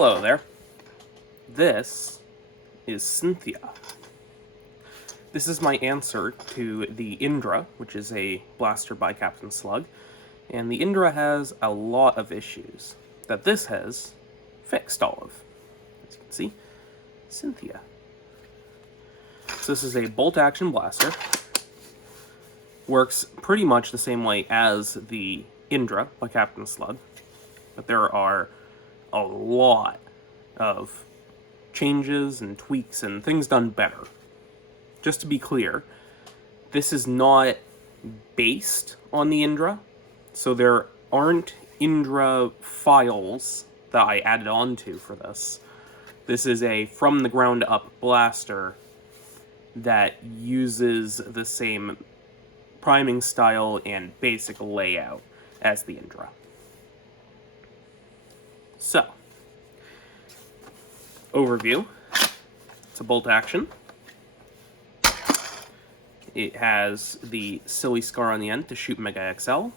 Hello there. This is Cynthia. This is my answer to the Indra, which is a blaster by Captain Slug, and the Indra has a lot of issues that this has fixed all of. As you can see, Cynthia. So this is a bolt-action blaster. Works pretty much the same way as the Indra by Captain Slug, but there are a lot of changes and tweaks and things done better. Just to be clear, this is not based on the Indra, so there aren't Indra files that I added on to for this. This is a from the ground up blaster that uses the same priming style and basic layout as the Indra. So, overview. It's a bolt action. It has the silly scar on the end to shoot Mega XL.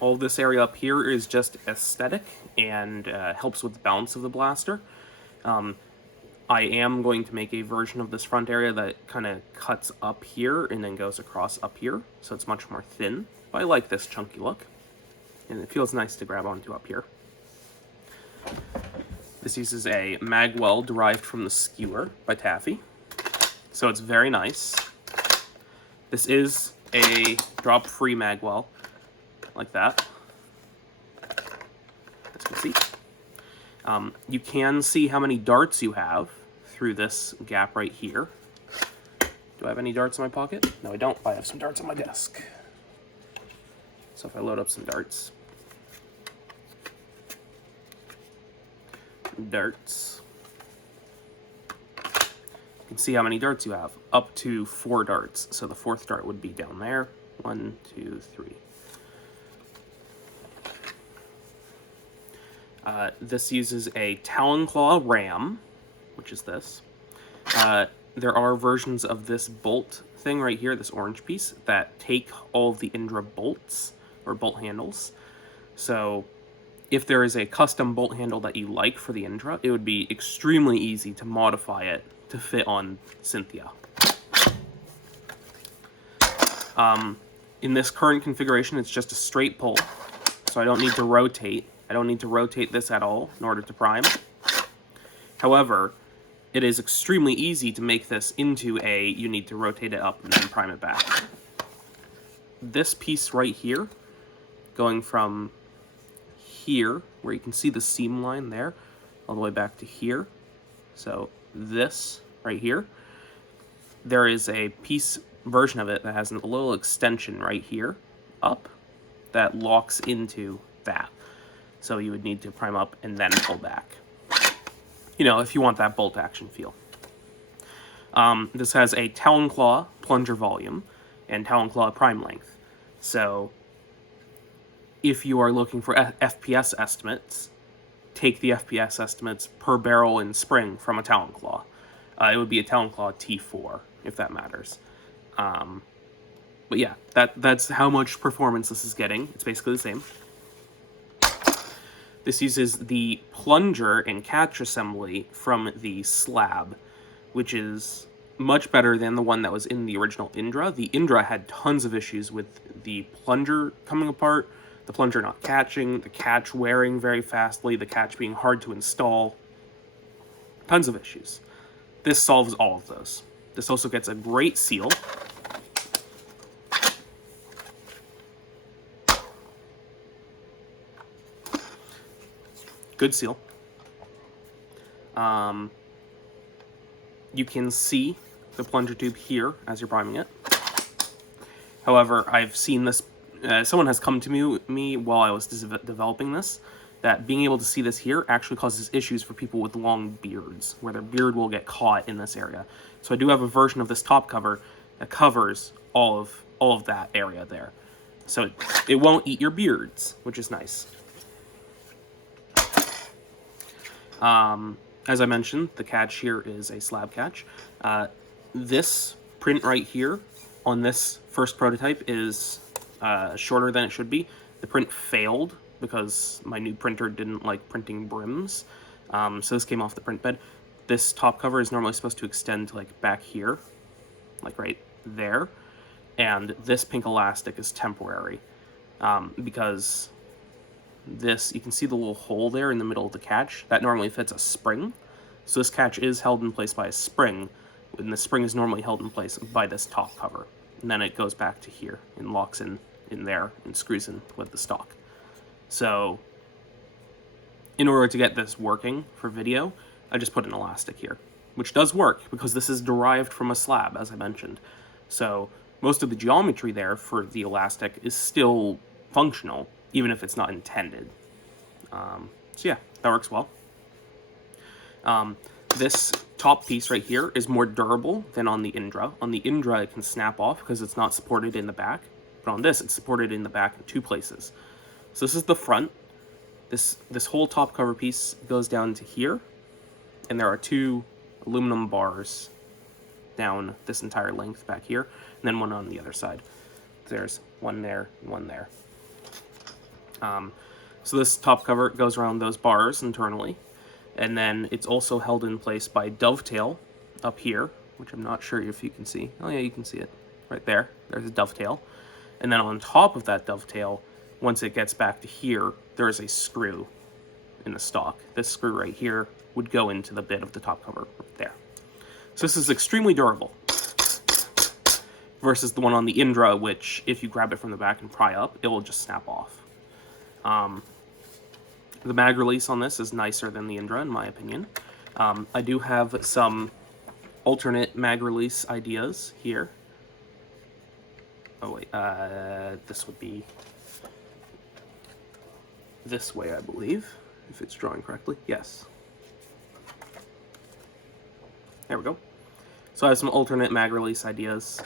All this area up here is just aesthetic and helps with the balance of the blaster. I am going to make a version of this front area that kind of cuts up here and then goes across up here, so it's much more thin. But I like this chunky look, and it feels nice to grab onto up here. This uses a magwell derived from the skewer by Taffy, so it's very nice. This is a drop-free magwell, like that, as you can see. You can see how many darts you have through this gap right here. Do I have any darts in my pocket? No, I don't. I have some darts on my desk. So if I load up some darts. Darts. You can see how many darts you have. Up to 4 darts. So the 4th dart would be down there. 1, 2, 3. This uses a Talon Claw ram, which is this. There are versions of this bolt thing right here, this orange piece, that take all of the Indra bolts, or bolt handles. So if there is a custom bolt handle that you like for the Indra, it would be extremely easy to modify it to fit on Cynthia. In this current configuration, it's just a straight pull, so I don't need to rotate. I don't need to rotate this at all in order to prime. However, it is extremely easy to make this into a, you need to rotate it up and then prime it back. This piece right here, going from here, where you can see the seam line there, all the way back to here. So this right here, there is a piece version of it that has a little extension right here, up, that locks into that. So you would need to prime up and then pull back. You know, if you want that bolt action feel. This has a Talon Claw plunger volume and Talon Claw prime length. So if you are looking for FPS estimates, take the FPS estimates per barrel and spring from a Talon Claw. It would be a Talon Claw T4, if that matters. But yeah, that's how much performance this is getting. It's basically the same. This uses the plunger and catch assembly from the slab, which is much better than the one that was in the original Indra. The Indra had tons of issues with the plunger coming apart, the plunger not catching, the catch wearing very fastly, the catch being hard to install. Tons of issues. This solves all of those. This also gets a great seal. Good seal. You can see the plunger tube here as you're priming it. However, I've seen this, someone has come to me while I was developing this, that being able to see this here actually causes issues for people with long beards, where their beard will get caught in this area. So I do have a version of this top cover that covers all of that area there. So it won't eat your beards, which is nice. As I mentioned, the catch here is a slab catch. This print right here on this first prototype is shorter than it should be. The print failed because my new printer didn't like printing brims. So this came off the print bed. This top cover is normally supposed to extend like back here, like right there, and this pink elastic is temporary because this, you can see the little hole there in the middle of the catch, that normally fits a spring. So this catch is held in place by a spring, and the spring is normally held in place by this top cover. And then it goes back to here and locks in there and screws in with the stock. So in order to get this working for video, I just put an elastic here, which does work because this is derived from a slab, as I mentioned. So most of the geometry there for the elastic is still functional, even if it's not intended. So yeah, that works well. This top piece right here is more durable than on the Indra. On the Indra, it can snap off because it's not supported in the back, but on this, it's supported in the back in 2 places. So this is the front. This whole top cover piece goes down to here, and there are 2 aluminum bars down this entire length back here, and then one on the other side. There's one there and one there. So this top cover goes around those bars internally, and then it's also held in place by dovetail up here, which I'm not sure if you can see. Oh yeah, you can see it right there. There's a dovetail. And then on top of that dovetail, once it gets back to here, there is a screw in the stock. This screw right here would go into the bit of the top cover right there. So this is extremely durable versus the one on the Indra, which if you grab it from the back and pry up, it will just snap off. The mag release on this is nicer than the Indra, in my opinion. I do have some alternate mag release ideas here. Oh wait, this would be this way, I believe, if it's drawing correctly. Yes. There we go. So I have some alternate mag release ideas,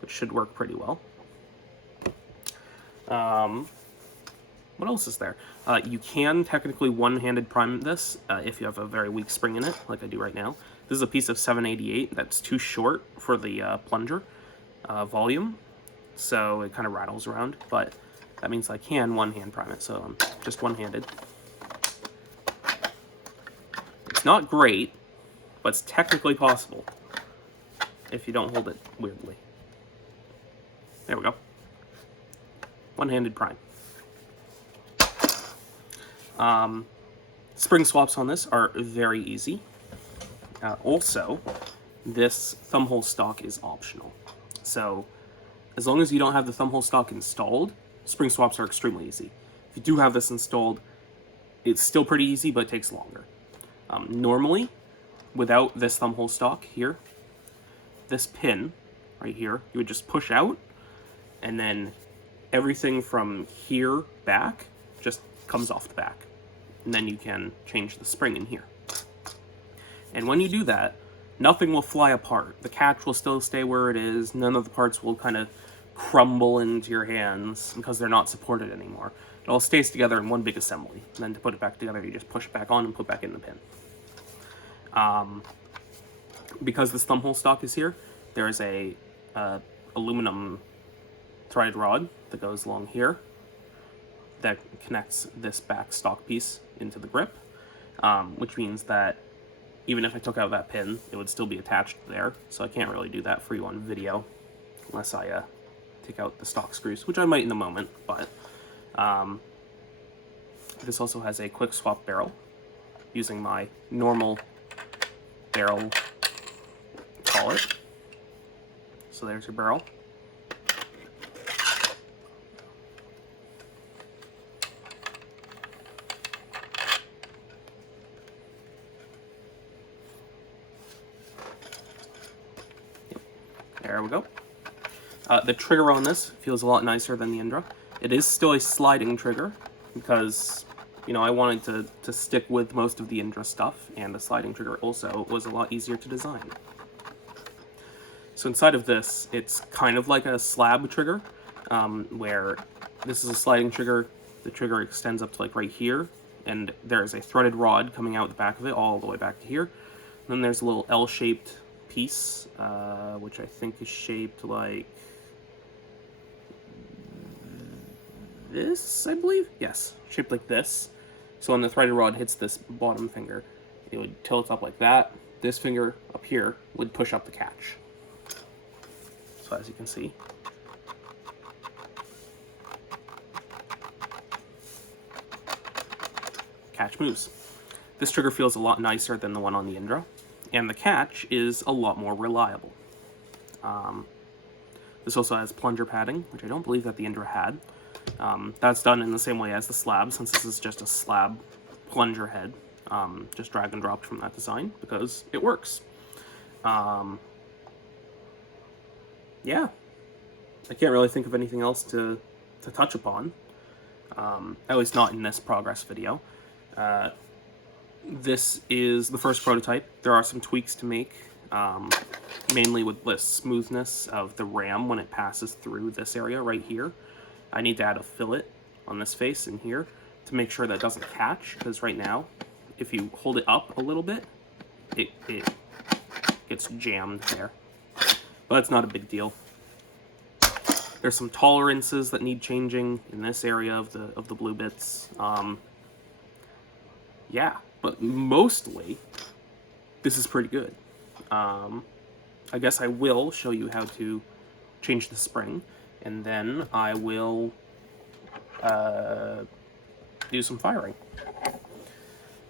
which should work pretty well. What else is there? You can technically one-handed prime this if you have a very weak spring in it, like I do right now. This is a piece of 788 that's too short for the plunger volume, so it kind of rattles around, but that means I can one-hand prime it, so I'm just one-handed. It's not great, but it's technically possible if you don't hold it weirdly. There we go. One-handed prime. Spring swaps on this are very easy. Also, this thumbhole stock is optional. So, as long as you don't have the thumbhole stock installed, spring swaps are extremely easy. If you do have this installed, it's still pretty easy, but it takes longer. Normally, without this thumbhole stock here, this pin right here, you would just push out, and then everything from here back just comes off the back. And then you can change the spring in here. And when you do that, nothing will fly apart. The catch will still stay where it is. None of the parts will kind of crumble into your hands because they're not supported anymore. It all stays together in one big assembly. And then to put it back together, you just push it back on and put back in the pin. Because this thumbhole stock is here, there is a aluminum threaded rod that goes along here that connects this back stock piece into the grip, which means that even if I took out that pin, it would still be attached there, so I can't really do that for you on video unless I take out the stock screws, which I might in a moment, but this also has a quick swap barrel using my normal barrel collet. So there's your barrel. There we go. The trigger on this feels a lot nicer than the Indra. It is still a sliding trigger because, you know, I wanted to stick with most of the Indra stuff, and the sliding trigger also was a lot easier to design. So inside of this, it's kind of like a slab trigger, where this is a sliding trigger. The trigger extends up to like right here, and there's a threaded rod coming out the back of it all the way back to here. And then there's a little L-shaped piece, which I think is shaped like this, I believe? Yes, shaped like this. So when the threaded rod hits this bottom finger, it would tilt up like that. This finger up here would push up the catch. So as you can see, catch moves. This trigger feels a lot nicer than the one on the Indra, and the catch is a lot more reliable. This also has plunger padding, which I don't believe that the Indra had. That's done in the same way as the slab, since this is just a slab plunger head. Just drag and dropped from that design, because it works. Yeah. I can't really think of anything else to touch upon. At least not in this progress video. This is the first prototype. There are some tweaks to make, mainly with the smoothness of the ram when it passes through this area right here. I need to add a fillet on this face in here to make sure that it doesn't catch, because right now, if you hold it up a little bit, it gets jammed there. But that's not a big deal. There's some tolerances that need changing in this area of the blue bits. Yeah, but mostly, this is pretty good. I guess I will show you how to change the spring, and then I will do some firing.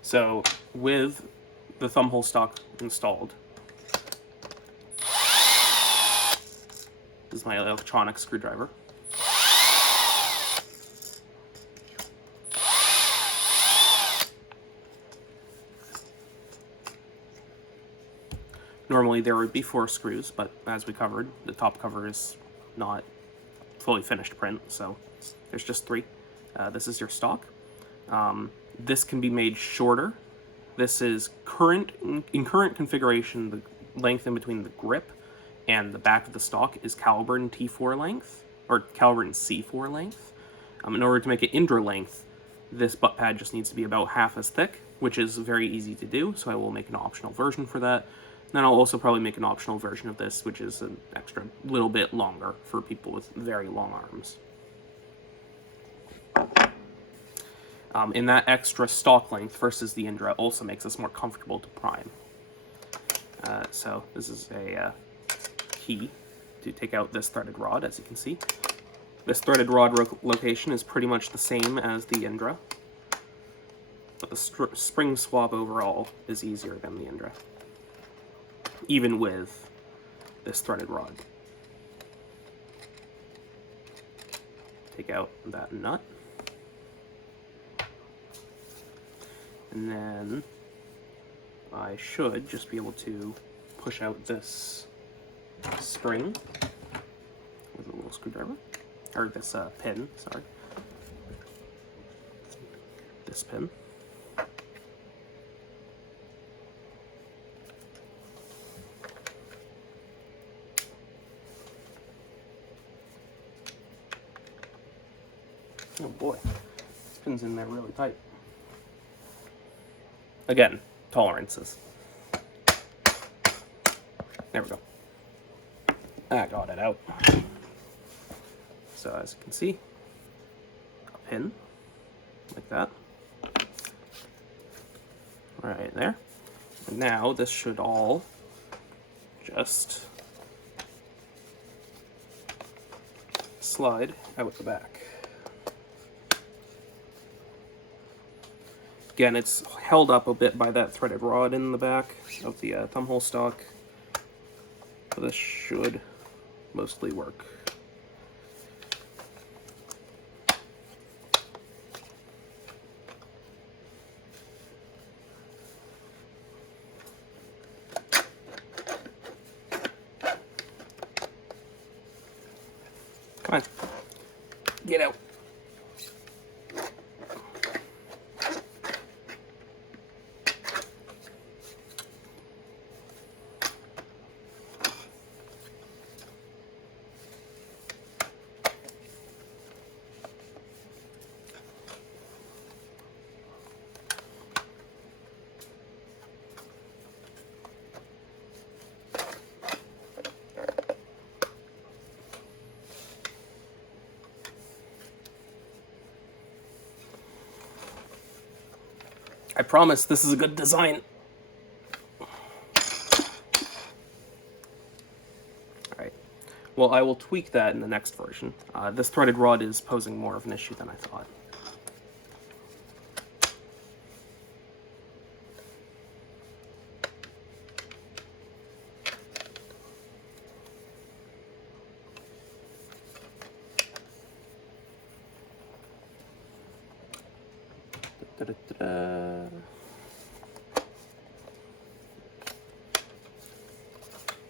So, with the thumbhole stock installed, this is my electronic screwdriver. Normally there would be 4 screws, but as we covered, the top cover is not fully finished print, so there's just 3. This is your stock. This can be made shorter. This is in current configuration, the length in between the grip and the back of the stock is Caliburn T4 length, or Caliburn C4 length. In order to make it Indra length, this butt pad just needs to be about half as thick, which is very easy to do, so I will make an optional version for that. Then I'll also probably make an optional version of this, which is an extra little bit longer for people with very long arms. And that extra stock length versus the Indra also makes us more comfortable to prime. So this is a key to take out this threaded rod, as you can see. This threaded rod location is pretty much the same as the Indra, but the spring swap overall is easier than the Indra, even with this threaded rod. Take out that nut. And then I should just be able to push out this spring with a little screwdriver, or this pin, sorry. This pin. Oh boy, this pin's in there really tight. Again, tolerances. There we go. I got it out. So as you can see, a pin, like that. Right there. And now this should all just slide out the back. Again, it's held up a bit by that threaded rod in the back of the thumbhole stock, but this should mostly work. Come on, get out. I promise this is a good design. Alright. Well, I will tweak that in the next version. This threaded rod is posing more of an issue than I thought.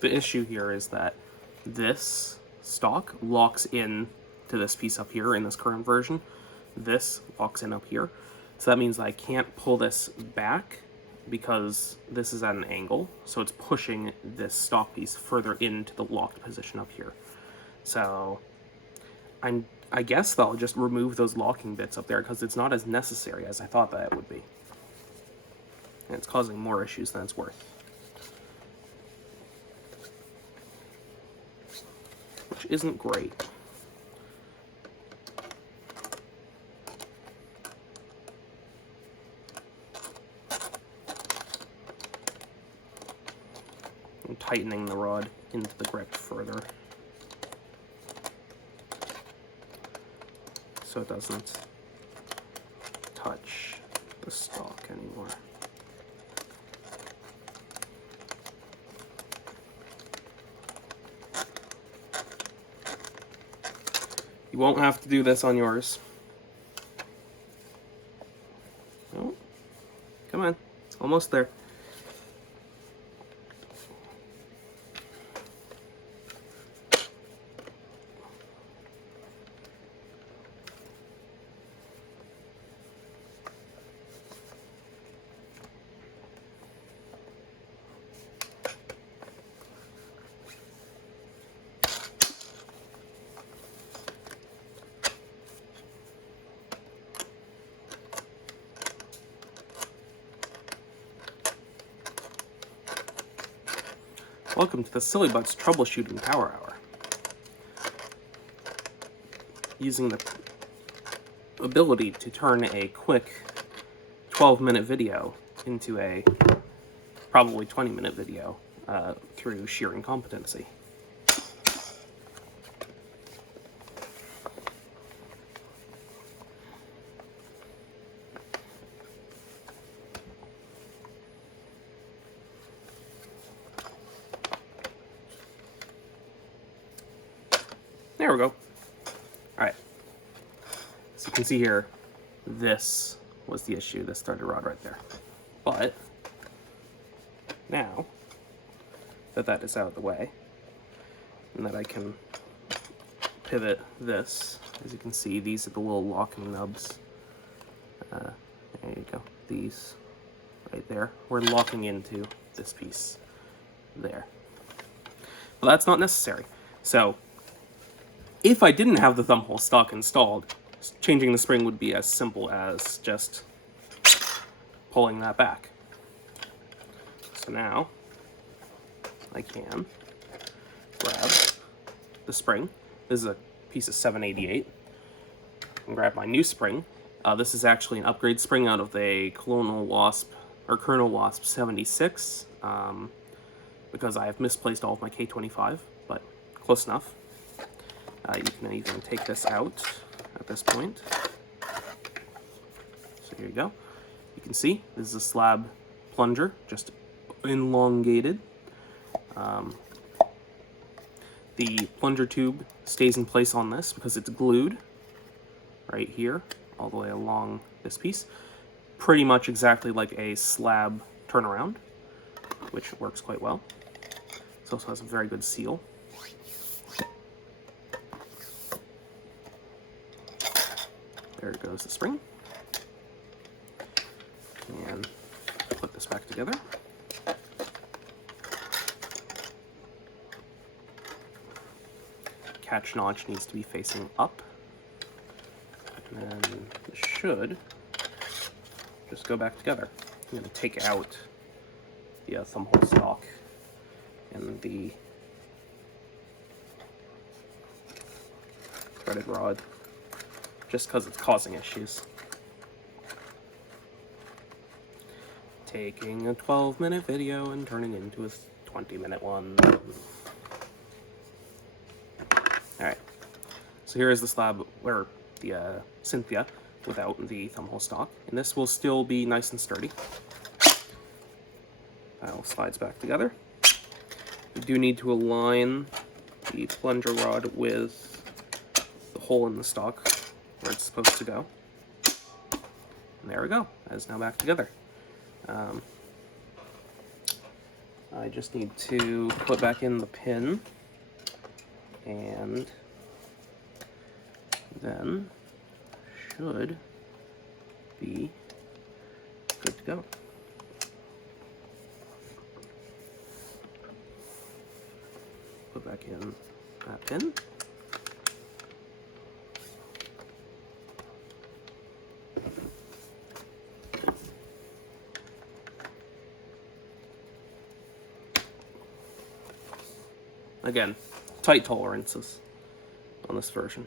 The issue here is that this stock locks in to this piece up here in this current version. This locks in up here. So that means that I can't pull this back because this is at an angle. So it's pushing this stock piece further into the locked position up here. So I guess they'll just remove those locking bits up there because it's not as necessary as I thought that it would be. And it's causing more issues than it's worth. Which isn't great. I'm tightening the rod into the grip further so it doesn't touch the stock anymore. You won't have to do this on yours. Oh, come on, it's almost there. Welcome to the Silly Butts Troubleshooting Power Hour. Using the ability to turn a quick 12-minute video into a probably 20-minute video through sheer incompetency. There we go. Alright. So you can see here, this was the issue, this threaded rod right there. But, now that that is out of the way, and that I can pivot this, as you can see, these are the little locking nubs. There you go. These right there. We're locking into this piece there. Well, that's not necessary. So, if I didn't have the thumbhole stock installed, changing the spring would be as simple as just pulling that back. So now, I can grab the spring. This is a piece of 788. And grab my new spring. This is actually an upgrade spring out of the Colonel Wasp 76, because I have misplaced all of my K25, but close enough. You can even take this out at this point. So here you go. You can see this is a slab plunger, just elongated. The plunger tube stays in place on this because it's glued right here, all the way along this piece. Pretty much exactly like a slab turnaround, which works quite well. It also has a very good seal. There goes the spring. And put this back together. Catch notch needs to be facing up. And then it should just go back together. I'm going to take out the thumbhole stock and the threaded rod, just because it's causing issues. Taking a 12-minute video and turning into a 20-minute one. Alright, so here is the slab, or the Cynthia, without the thumbhole stock. And this will still be nice and sturdy. All slides back together. You do need to align the plunger rod with the hole in the stock where it's supposed to go. And there we go. That is now back together. I just need to put back in the pin, and then should be good to go. Put back in that pin. Again, tight tolerances on this version.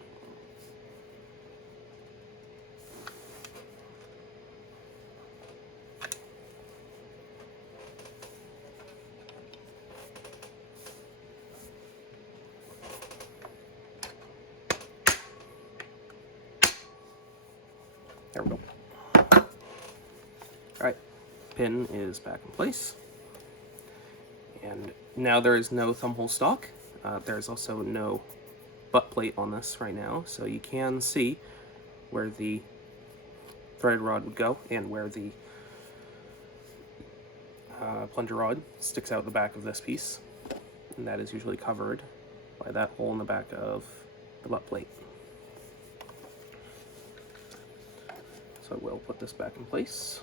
There we go. Alright, pin is back in place. And now there is no thumbhole stock. There's also no butt plate on this right now, so you can see where the threaded rod would go and where the plunger rod sticks out the back of this piece. And that is usually covered by that hole in the back of the butt plate. So we'll put this back in place.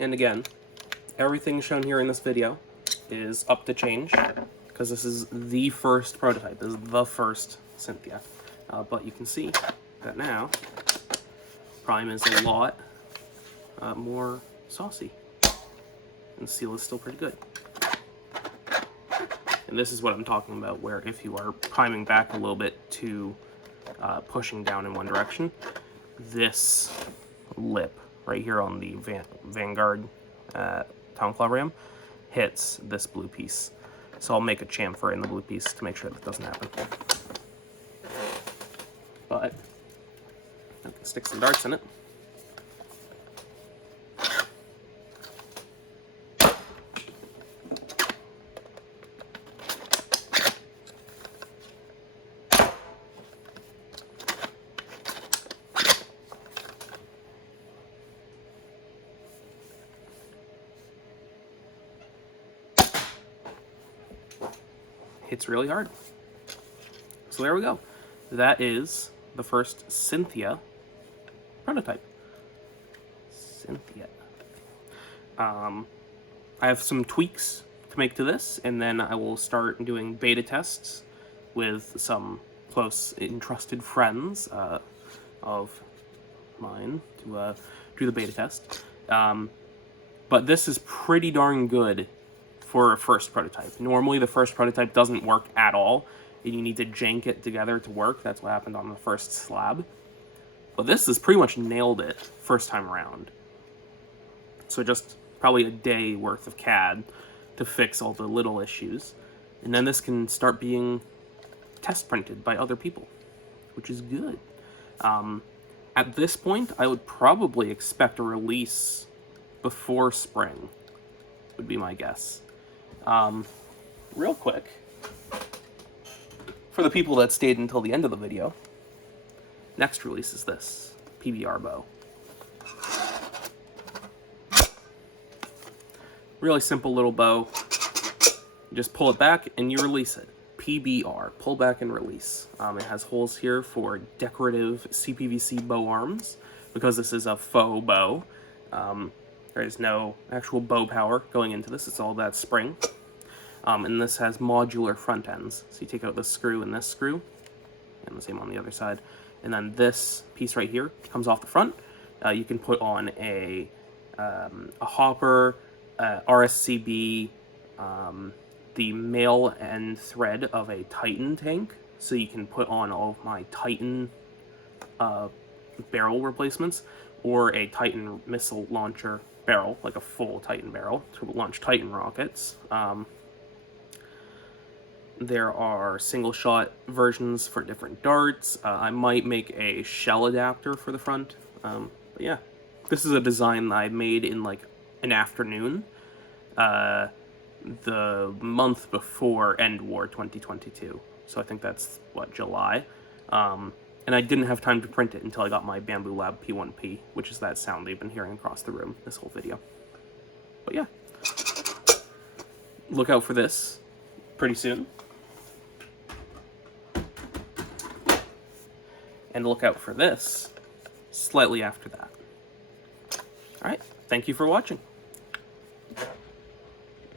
And again, everything shown here in this video is up to change, because this is the first prototype, this is the first Cynthia. But you can see that now, Prime is a lot more saucy, and the seal is still pretty good. And this is what I'm talking about, where if you are priming back a little bit to pushing down in one direction, this lip right here on the Vanguard Town-Claw ram hits this blue piece. So I'll make a chamfer in the blue piece to make sure that doesn't happen. But I can stick some darts in it. Hits really hard. So there we go. That is the first Cynthia prototype. Cynthia. I have some tweaks to make to this, and then I will start doing beta tests with some close, entrusted friends of mine to do the beta test. But this is pretty darn good for a first prototype. Normally the first prototype doesn't work at all, and you need to jank it together to work. That's what happened on the first slab. But this has pretty much nailed it first time around. So just probably a day worth of CAD to fix all the little issues. And then this can start being test printed by other people, which is good. At this point, I would probably expect a release before spring, would be my guess. Real quick, for the people that stayed until the end of the video, next release is this PBR bow. Really simple little bow. You just pull it back and you release it. PBR, pull back and release. It has holes here for decorative CPVC bow arms because this is a faux bow, there is no actual bow power going into this. It's all that spring. And this has modular front ends. So you take out this screw and this screw, and the same on the other side. And then this piece right here comes off the front. You can put on a hopper, RSCB, the male end thread of a Titan tank. So you can put on all of my Titan barrel replacements, or a Titan missile launcher barrel, like a full Titan barrel to launch Titan rockets. There are single-shot versions for different darts. I might make a shell adapter for the front. But yeah, this is a design that I made in like an afternoon, the month before End War 2022. So I think that's, what, July? And I didn't have time to print it until I got my Bamboo Lab P1P, which is that sound that you've been hearing across the room this whole video. But yeah, look out for this pretty soon. And look out for this slightly after that. All right, thank you for watching.